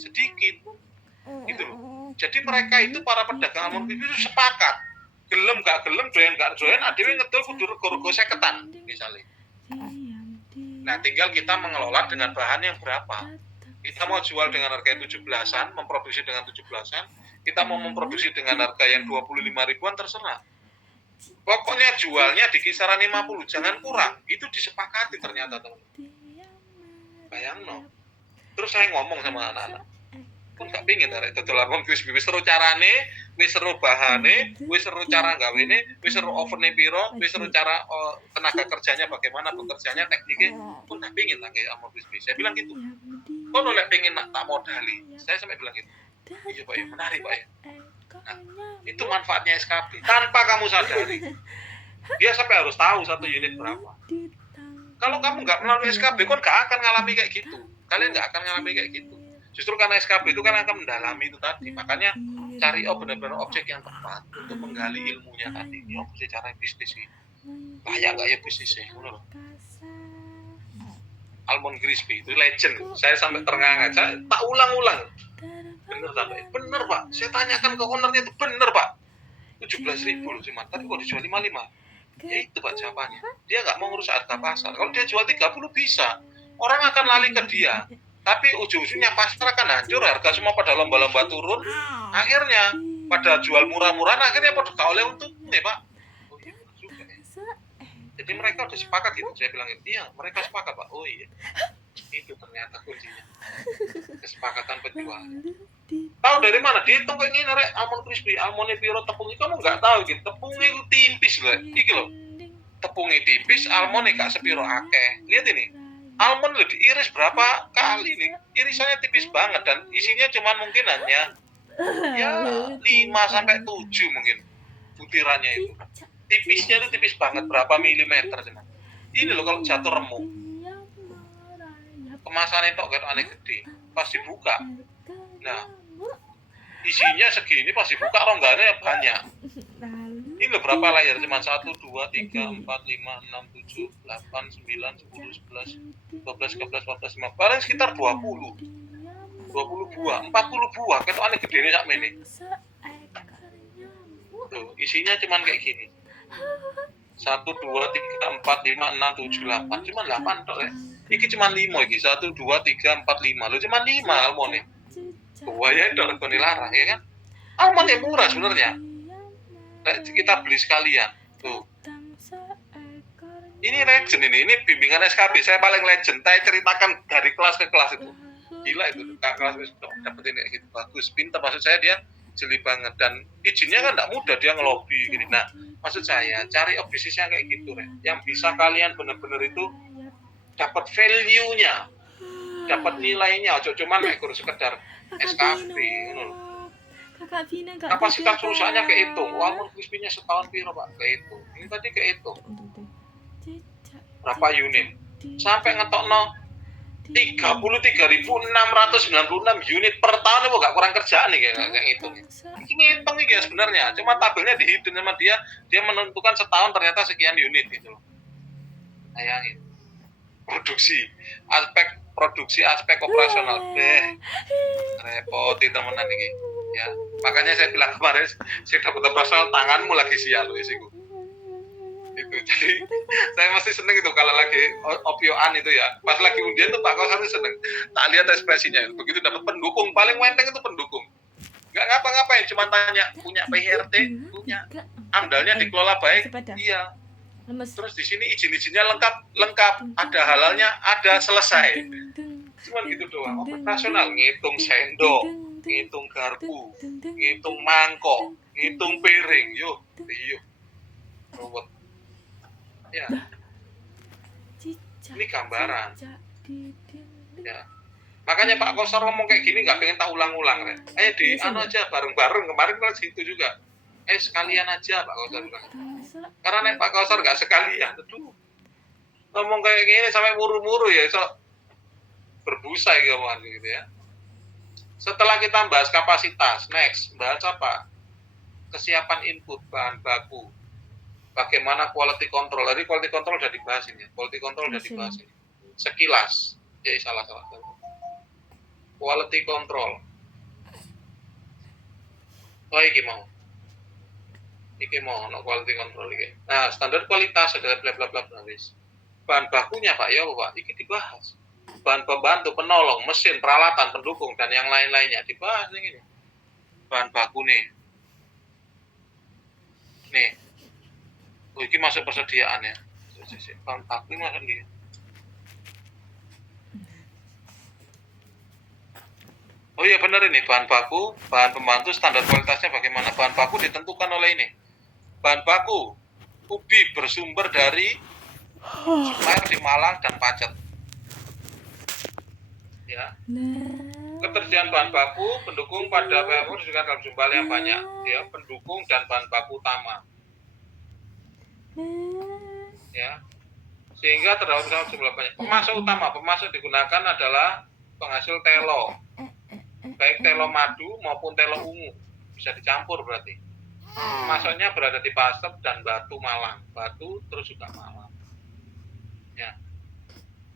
sedikit. Gitu loh. Jadi mereka itu para pedagang Almond Crispy itu sepakat. Gelem gak gelem, doyan gak doyan, adewe ngedol kudu rego-rego 50-an misalnya. Nah, tinggal kita mengelola dengan bahan yang berapa. Kita mau jual dengan harga 17-an, memproduksi dengan 17-an, kita mau memproduksi dengan harga yang 25 ribuan terserah. Pokoknya jualnya di kisaran 50, jangan kurang. Itu disepakati ternyata, teman. Bayang no. Terus saya ngomong sama anak-anak, pun gak pingin arek dodol Almond Crispy, wis seru carane, wis seru bahane, wis seru cara gawene, wis seru ovene piro, wis seru cara tenaga kerjanya bagaimana, bekerjanya, tekniknya, pun gak pingin nang Almond Crispy. Saya bilang gitu. Kok oleh pengen tak modali. Saya sampai bilang gitu. Iya Pak ya, menarik Pak ya. Nah, itu manfaatnya SKP tanpa kamu sadari. Dia sampai harus tahu satu unit berapa. Kalau kamu nggak melalui SKB, kan nggak akan ngalami kayak gitu. Kalian nggak akan ngalami kayak gitu. Justru karena SKB itu kan akan mendalami itu tadi. Makanya cari benar-benar objek yang tepat untuk menggali ilmunya tadi. Ini apa sih cara bisnis ini? Layak nggak ya bisnisnya? Almond Crispy itu legend. Saya sampai ternganga. Saya tak ulang-ulang. Bener tak Pak? Bener Pak. Saya tanyakan ke ownernya itu bener Pak. 17.000 loh cuma. Tapi kok dijual 55? Ya itu Pak jawabannya. Dia nggak mau ngurus harga pasar. Kalau dia jual 30 bisa. Orang akan lari ke dia. Tapi ujung-ujungnya pasar akan hancur, harga semua pada lomba-lomba turun. Akhirnya pada jual murah-murahan, akhirnya pada gak oleh untungnya Pak. Oh iya juga ya. Jadi mereka udah sepakat gitu. Saya bilang iya, mereka sepakat Pak. Oh iya. Itu ternyata kuncinya. Kesepakatan penjual. Tahu dari mana? Dihitung kayak gini rek Almond Crispy, almondnya piro tepungnya kamu nggak tahu gitu. Tepungnya itu tipis loh. Iki loh. Tepungnya tipis, almondnya gak sepiro akeh. Lihat ini. Almond loh diiris berapa kali nih, irisannya tipis banget dan isinya cuma mungkin hanya ya 5 sampai 7 mungkin butirannya itu. Tipisnya itu tipis banget, berapa milimeter cuma. Ini loh kalau jatuh remuk. Kemasannya itu kan aneh gede, pas dibuka. Nah, isinya segini pas dibuka rongganya banyak. Ini loh berapa layar? Cuma 1, 2, 3, 4, 5, 6, 7, 8, 9, 10, 11, 12, 13, 14, 15. Paling sekitar 20 buah, 40 buah. Kan aneh gede ini sak ini. Tuh, isinya cuman kayak gini. 1, 2, 3, 4, 5, 6, 7, 8. Cuma 8 tok ya. Iki cuma 5 iki. 1, 2, 3, 4, 5. Lo cuma 5 almond. Wah ya itu regane larang ya kan. Almond yang murah sebenarnya. Kita beli sekalian. Tuh. Ini legend ini bimbingan SKB. Saya paling legend. Saya ceritakan dari kelas ke kelas itu. Gila itu. Kelas dapetin kayak gitu. Bagus, pintar. Maksud saya dia jeli banget. Dan izinnya kan tidak mudah. Dia ngelobi gini. Nah, maksud saya cari bisnisnya kayak gitu. Yang bisa kalian benar-benar itu dapat value-nya. Dapat nilainya. Cuma kurang sekedar SKB. Kapasitas perusahaannya kehitung. Uang crispy-nya setahun piro Pak? Kehitung. Ini tadi kehitung. Berapa unit? Sampai ngetokno 33.696 unit per tahun itu gak kurang kerjaan nih kayak ngitung. Ini ngitung nih ya sebenarnya. Cuma tabelnya dihitung sama dia menentukan setahun ternyata sekian unit gitu. Bayangin. Aspek operasional. Repoti temenan ini. Ya, makanya saya bilang kemarin saya dapat operasional tanganmu lagi sial loh isiku. Itu jadi saya masih seneng itu kalau lagi opioan itu ya. Pas lagi undian tuh Pak Kausar seneng. Tak lihat ekspresinya. Begitu dapat pendukung paling menteng itu pendukung. Nggak ngapa-ngapain, cuma tanya punya PRT, punya amdalnya dikelola baik. Iya. Terus di sini izin-izinnya lengkap, ada halalnya, ada selesai. Cuman gitu doang. Operasional ngitung sendok, ngitung garpu, ngitung mangkok, ngitung piring, yuk, robot. Ya, ini gambaran. Ya, makanya Pak Kausar ngomong kayak gini nggak pengen tak ulang-ulang, Ren. Ayo di aja bareng-bareng kemarin kan situ juga. Sekalian aja Pak Kausar bilang. Karena Pak Kausar nggak sekalian, aduh, ngomong kayak gini sampai muru-muru ya, so berbusa gitu ya. Setelah kita bahas kapasitas, next bahas apa? Kesiapan input bahan baku. Bagaimana quality control? Tadi quality control udah dibahas ini. Quality control udah dibahas ini. Sekilas. Salah. Quality control. Oh, iki mau no quality control iki. Nah, standar kualitas ada bla bla bla wis. Bahan bakunya Pak ya Pak, iki dibahas. Bahan pembantu, penolong, mesin, peralatan, pendukung dan yang lain-lainnya dibahas ini. Bahan baku nih. Oh, ini masuk persediaan ya. Bahan baku masuk dia. Oh iya benar ini bahan baku, bahan pembantu standar kualitasnya bagaimana? Bahan baku ditentukan oleh ini. Bahan baku ubi bersumber dari supplier di Malang dan Pacet. Ya. Ketersediaan bahan baku pendukung pada PMU disediakan dalam jumlah yang banyak. Ya, pendukung dan bahan baku utama. Ya, sehingga terdapat jumlah banyak. Pemasok digunakan adalah penghasil telo, baik telo madu maupun telo ungu, bisa dicampur berarti. Pemasoknya berada di Pasep dan Batu Malang, Batu terus juga Malang. Ya,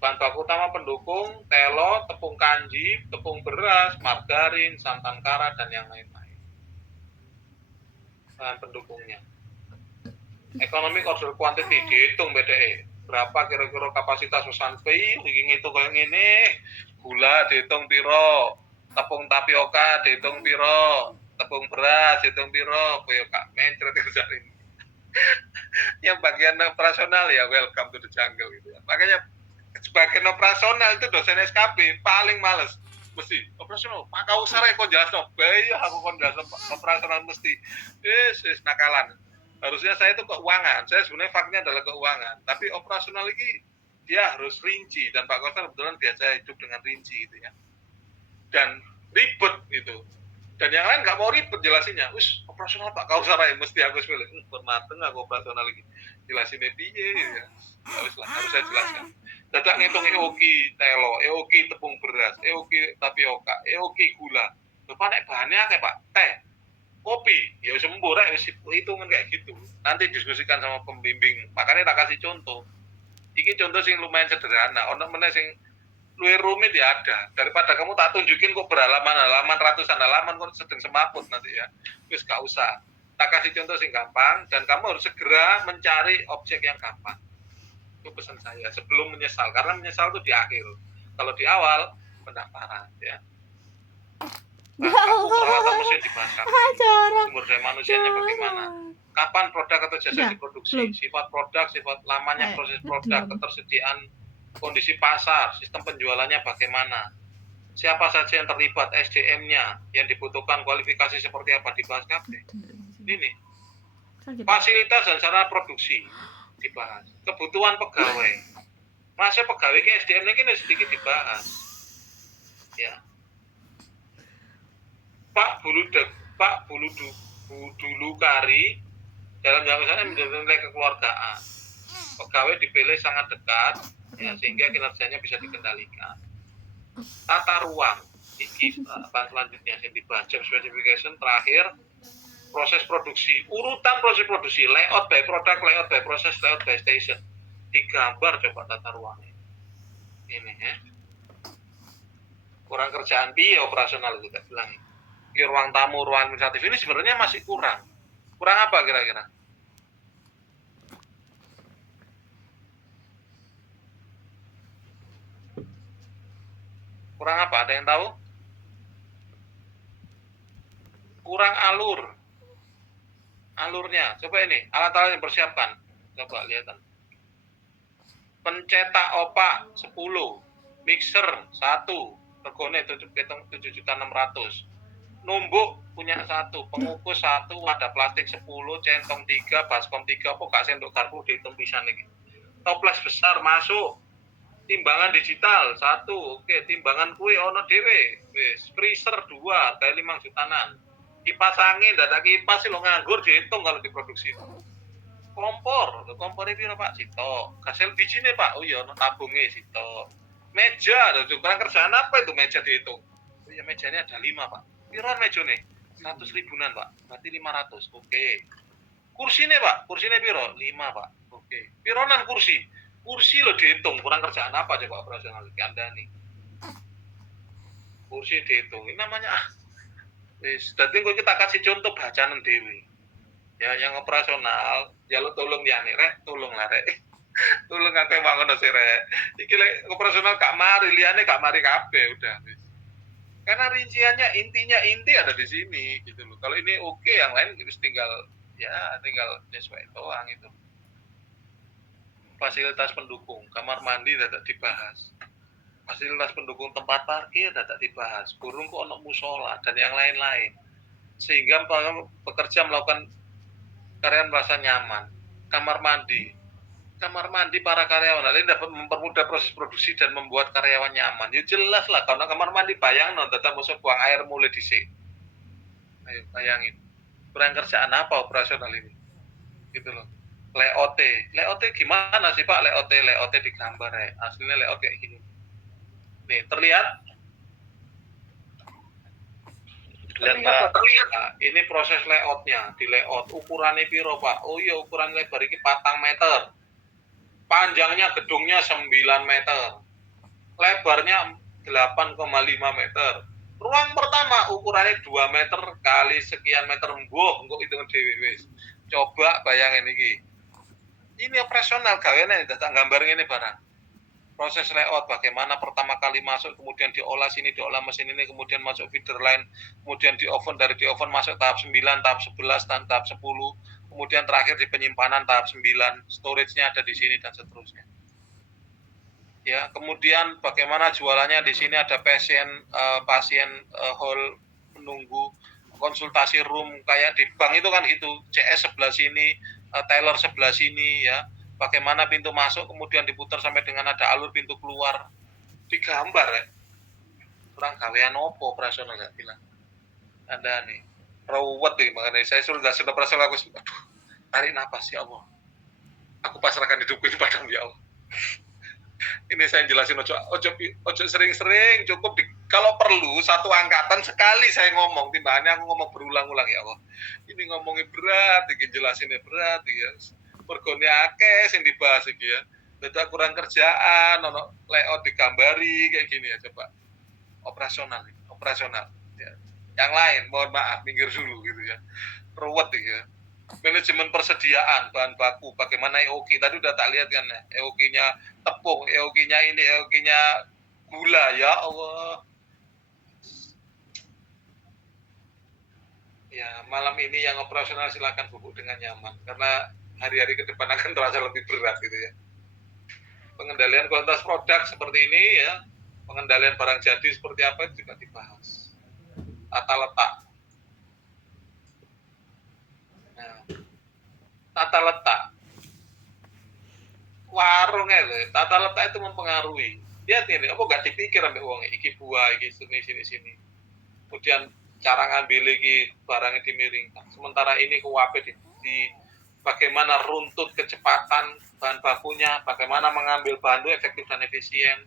bahan baku utama pendukung telo, tepung kanji, tepung beras, margarin, santan kara dan yang lain-lain. Bahan pendukungnya. Economic order quantity dihitung BDE. Berapa kira-kira kapasitas pesan pi, ngitung kayak gini. Gula dihitung piro, tepung tapioka dihitung piro, tepung beras dihitung piro, koyo Kak mencret kerjaan ini. Yang bagian operasional ya welcome to the jungle gitu ya. Makanya sebagian operasional itu dosen SKB paling males. Mesti operasional, Pak Kausar kok jelasno, ya aku kon jelasno operasional mesti. Wis nakalan. Harusnya saya itu keuangan, saya sebenarnya faktanya adalah keuangan, tapi operasional ini dia harus rinci, dan Pak Kausar kebetulan biasa hidup dengan rinci gitu ya, dan ribet gitu, dan yang lain nggak mau ribet jelasinnya, operasional Pak Kausar aja, mesti aku pilih, bermateng aku operasional lagi, jelasinnya dia ya, harus saya jelaskan, dadak ngitung EOKI telo, EOKI tepung beras, EOKI tapioka, EOKI gula, lupa nek bahannya kayak Pak, teh, kopi, ya sembuh rek, itu kan kayak gitu. Nanti diskusikan sama pembimbing. Makanya tak kasih contoh. Iki contoh sing lumayan sederhana. Ono meneh sing luwih rumit ya ada. Daripada kamu tak tunjukin kok berhalaman-halaman ratusan halaman kok sedang semaput nanti ya. Wis gak usah. Tak kasih contoh sing gampang dan kamu harus segera mencari objek yang gampang. Itu pesan saya sebelum menyesal, karena menyesal itu di akhir. Kalau di awal pendaftaran ya. Nah, aku peralatan mesin dibahas sumber daya manusianya bagaimana, kapan produk atau jasa diproduksi, sifat produk, sifat lamanya proses produk, ketersediaan kondisi pasar, sistem penjualannya bagaimana, siapa saja yang terlibat, SDM-nya yang dibutuhkan, kualifikasi seperti apa dibahas kabeh. Ini fasilitas dan sarana produksi dibahas, kebutuhan pegawai, masa pegawai ke SDM-nya ini sedikit dibahas ya. Pak Bulu Kari dalam jangka menjadi nilai kekeluargaan. Pegawai dipilih sangat dekat ya, sehingga kinerjanya bisa dikendalikan. Tata ruang ini selanjutnya yang dibahas, job specification. Terakhir proses produksi, urutan proses produksi, layout by product, layout by process, layout by station. Digambar coba tata ruangnya. Ini ya. Kurang kerjaan piye operasional kita bilang ini. Ruang tamu, ruang administratif ini sebenarnya masih kurang. Kurang apa kira-kira? Kurang apa? Ada yang tahu? Kurang alur. Alurnya. Coba ini, alat-alat yang dipersiapkan. Coba lihat. Pencetak opak 10, mixer 1, regone 7.600.000. Numbuk punya 1, pengukus 1, wadah plastik 10, centong 3, baskom 3, apa gak sendok garpu dihitung pisan iki. Toples besar masuk. Timbangan digital 1, oke, timbangan kue ono dhewe. Wis, freezer 2, kayak 5 jutanan. Kipas angin, dadak kipas sih lo nganggur dihitung kalau diproduksi. Kompor piro Pak? Sito. Hasil bijine Pak? Oh iya, ono tabunge sito. Meja, kurang kerjaan apa itu meja dihitung? Oh iya, mejanya ada 5 Pak. Piroan mejone? 100 ribuan Pak, berarti 500, oke. Kursine Pak, kursine piro? 5 Pak, oke. Pironan kursi? Kursi lo dihitung, kurang kerjaan apa coba operasional Anda nih? Kursi dihitung, ini namanya dadi kok kita kasih contoh bacaan dewi. Ya yang operasional, ya lo tolong ya nih, rek, tolong lah rek. Tolong akeh bangun sih rek. Iki lek operasional gak mari, liyane gak mari kabeh udah. Karena rinciannya inti ada di sini gitu loh. Kalau ini oke, yang lain tinggal nyesuai doang itu. Fasilitas pendukung, kamar mandi tidak dibahas. Fasilitas pendukung tempat parkir tidak dibahas. Burung kok ono musola dan yang lain-lain. Sehingga pekerja melakukan karyawan merasa nyaman. Kamar mandi para karyawan ini dapat mempermudah proses produksi dan membuat karyawan nyaman. Ya jelas lah, kalau kamar mandi bayang tetap musuh buang air mulai dhisik. Ayo bayangin. Kurang kerjaan apa operasional ini? Gitu loh. Layout gimana sih Pak? Layout digambar ya. Aslinya layout kayak gini. Nih, terlihat? Terlihat. Nah, ini proses layoutnya. Di layout ukurannya piro Pak? Oh iya, ukuran lebar ini 4 meter. Panjangnya gedungnya 9 meter, lebarnya 8,5 meter. Ruang pertama ukurannya 2 meter kali sekian meter, untuk hitungan dewe. Coba bayangin ini. Ini operasional gaweane datang gambar ini barang. Proses layout bagaimana pertama kali masuk, kemudian diolah sini, diolah mesin ini, kemudian masuk feeder line, kemudian di oven, dari di oven masuk tahap 9, tahap 11, dan tahap 10. Kemudian terakhir di penyimpanan tahap 9, storage-nya ada di sini dan seterusnya. Ya, kemudian bagaimana jualannya di sini ada pasien hall menunggu, konsultasi room kayak di bank itu kan gitu, CS sebelah sini, teller sebelah sini ya. Bagaimana pintu masuk kemudian diputar sampai dengan ada alur pintu keluar. Digambar ya. Kurang gawean opo operasional gak bilang. Ada nih. Rawat nih, makanya saya sudah operasional aku tarik napas ya Allah. Aku pasrahkan hidupku ini padamu ya Allah. Ini saya jelasin ojo sering-sering, cukup kalau perlu satu angkatan sekali saya ngomong, timbangannya aku ngomong berulang-ulang ya Allah. Ini ngomongnya berat, iki jelasinnya berat, ya. Pergone akeh sing dibahas iki ya. Dadak kurang kerjaan, ono layout digambari kayak gini ya coba. Operasional ya. Yang lain mohon maaf minggir dulu gitu ya. Ruwet ya. Manajemen persediaan bahan baku, bagaimana EOQ tadi udah tak lihat kan ya. EOQ-nya tepung, EOQ-nya ini, EOQ-nya gula ya Allah. Ya, malam ini yang operasional silakan bubuk dengan nyaman karena hari-hari ke depan akan terasa lebih berat gitu ya. Pengendalian kualitas produk seperti ini ya, pengendalian barang jadi seperti apa itu juga dibahas. Tata letak. Nah, tata letak. Warungnya loh, tata letak itu mempengaruhi. Lihat ini, apa nggak dipikir ambil uangnya, iki buah, iki sini. Kemudian cara ngambil lagi barangnya dimiringkan. Sementara ini kuape di bagaimana runtut kecepatan bahan bakunya, bagaimana mengambil bahan itu efektif dan efisien.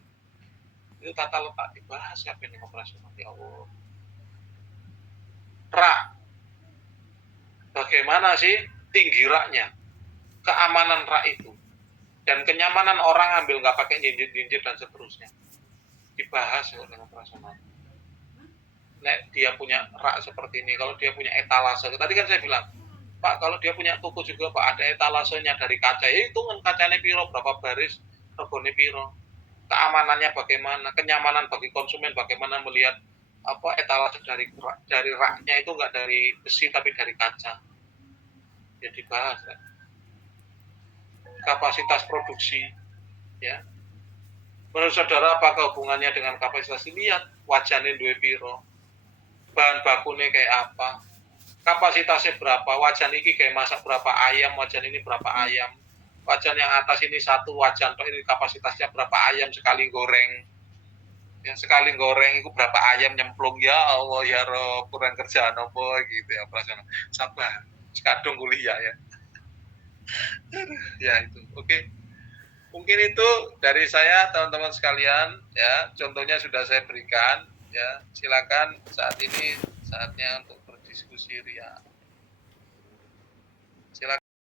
Itu tata letak dibahas ya ini operasional ya Allah. Rak. Bagaimana sih tinggi raknya? Keamanan rak itu. Dan kenyamanan orang ambil nggak pakai jinjit dan seterusnya. Dibahas ya dengan operasional. Nek dia punya rak seperti ini, kalau dia punya etalase, tadi kan saya bilang, Pak, kalau dia punya toko juga Pak, ada etalasenya dari kaca, ya hitungan kacanya piro, berapa baris, regone piro, keamanannya bagaimana, kenyamanan bagi konsumen, bagaimana melihat apa etalase dari raknya itu nggak dari besi tapi dari kaca, ya dibahas ya. Kapasitas produksi, ya. Menurut saudara apakah hubungannya dengan kapasitas? Lihat wajahnya dua piro, bahan bakunya kayak apa, kapasitasnya berapa, wajan ini kayak masak berapa ayam, wajan ini berapa ayam, wajan yang atas ini satu wajan, toh ini kapasitasnya berapa ayam sekali goreng, yang sekali goreng itu berapa ayam nyemplung ya Allah ya Rob, kurang kerjaan apa gitu ya operasional. Sabar, sekadung kuliah ya. Ya itu, oke. Mungkin itu dari saya teman-teman sekalian ya, contohnya sudah saya berikan ya. Silakan saat ini saatnya untuk berdiskusi Ria.